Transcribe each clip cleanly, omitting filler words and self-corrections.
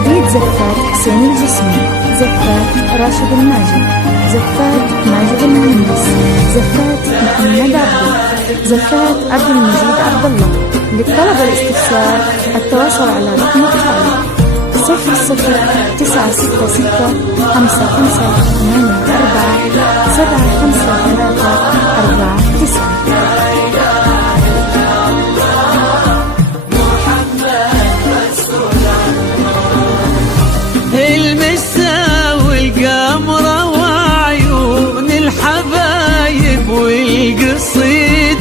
جديد زفات حسين الجسمي، زفات راشد الماجد، زفات ماجد المهندس، زفات محمد عبده، زفات عبد المجيد عبد الله. للطلب والاستفسار التواصل على رقم التالي 0096 المسا والقمرة وعيون الحبايب والقصيد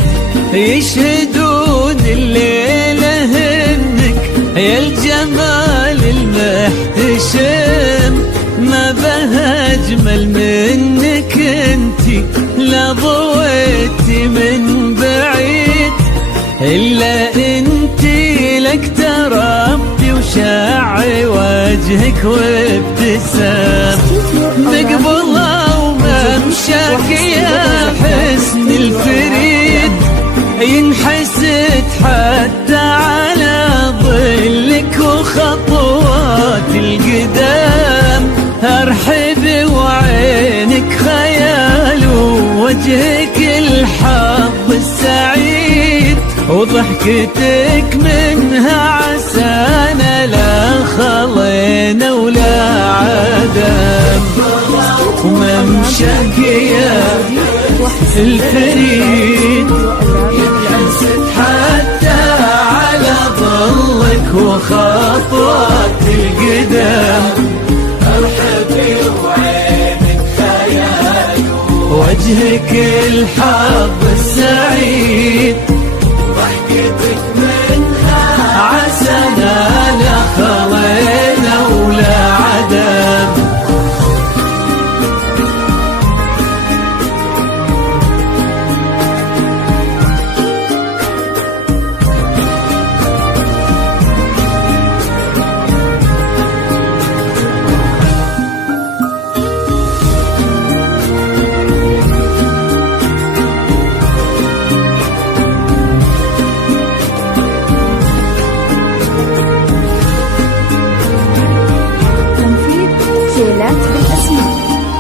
يشهدون الليلة هنك يا الجمال المحتشم. ما بها أجمل منك انتي لا ضويتي من بعيد، إلا انتي لك تربتي وشاعي وجهك وابتسام. مقبلة وممشاك يا حسن الفريد ينحسد حتى على ظلك وخطوات القدام. ارحب وعينك خيال ووجهك الحظ السعيد، وضحكتك منها عسانا لا خلينا ولا عدم. وممشاك يا الفريد ينحسد حتى على ظلك وخطوات القدام. ارحبي وعينك خيال وجهك الحظ السعيد، ضحكتك منها عسانا لا خلينا ولا عدم.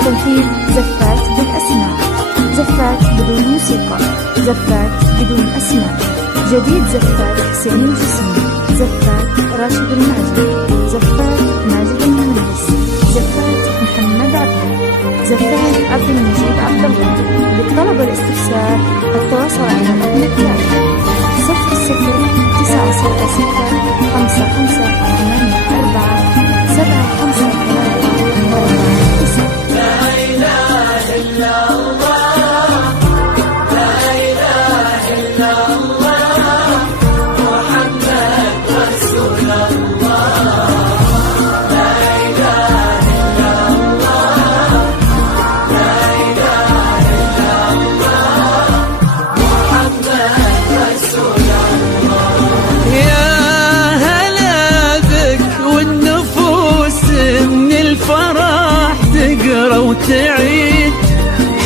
تنفيذ زفات بالأسماء، زفات بدون موسيقى، زفات بدون أسماء. جديد زفات حسين الجسمي، زفات راشد الماجد، زفات ماجد المهندس، زفات محمد عبده، زفات عبد المجيد عبد الله. للطلب والاستفسار التواصل على رقم التالي 0096 وتعيد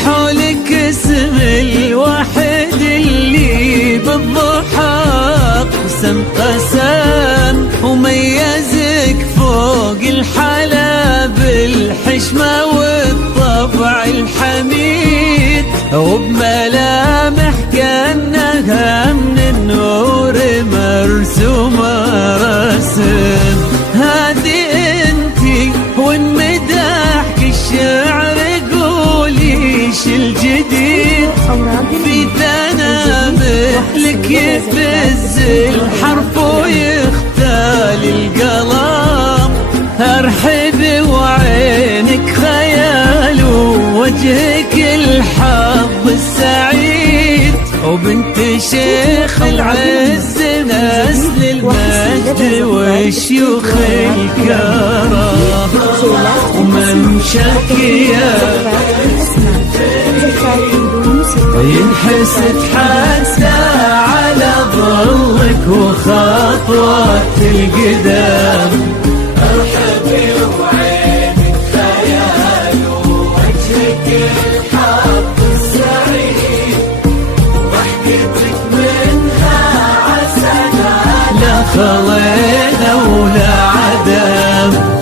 حولك اسم الواحد اللي بالضحى قسم قسم، وميزك فوق الحلا بالحشمة والطبع الحميد، وبملامح كأنها من النور مرسومة رسم. هادي انتي وانمدحك الشعر قوليش الجديد، في تنامح لك يفز الحرف ويختال القلم. ارحب وعينك خيال ووجهك الحظ السعيد، وبنت شيخ العز نسل المجد وشيوخ الكرم. وممشاك يا ينحسد حتى على ظلك وخطوات القدام. ارحبي وعينك خيال ووجهك الحظ السعيد، ضحكتك منها عسانا لا خلينا ولا عدم.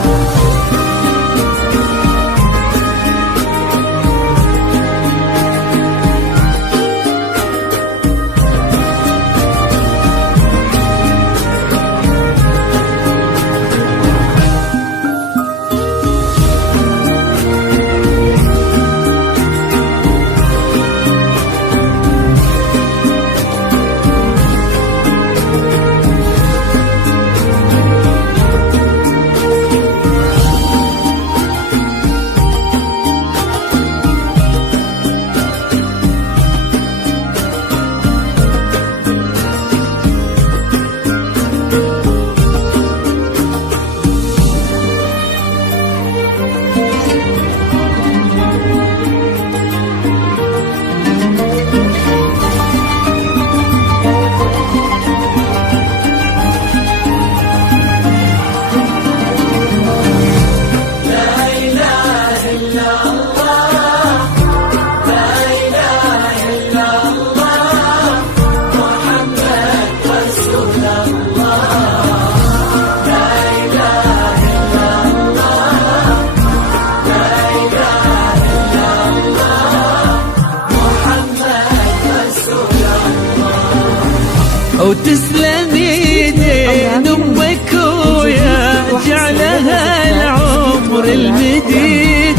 وتسلم يدين أمك ويا جعلها العمر المديد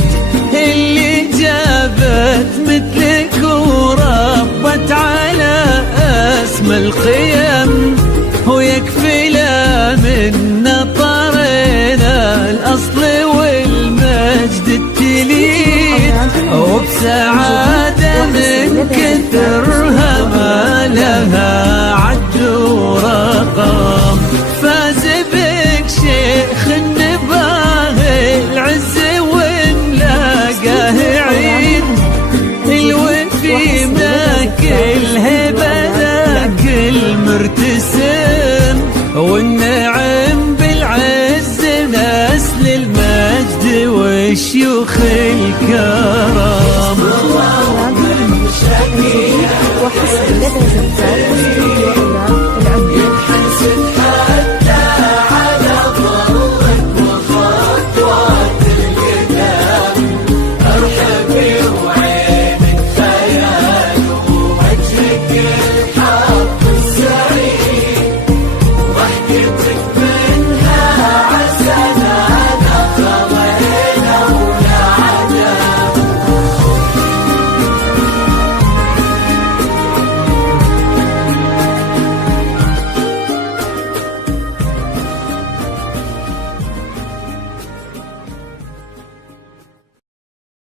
اللي جابت مثلك وربت على اسم القيم، ويكفي لا من نطرنا الأصل والمجد التليد، وبسعادة من كثرها ما لها عد ورقم. فاز بك شيخ النباه العز ونلاقاه عيد، الوفي ماك الهبة ذاك المرتسم، والنعم بالعز نسل المجد والشيوخ الكرم. وحسب لدى زفات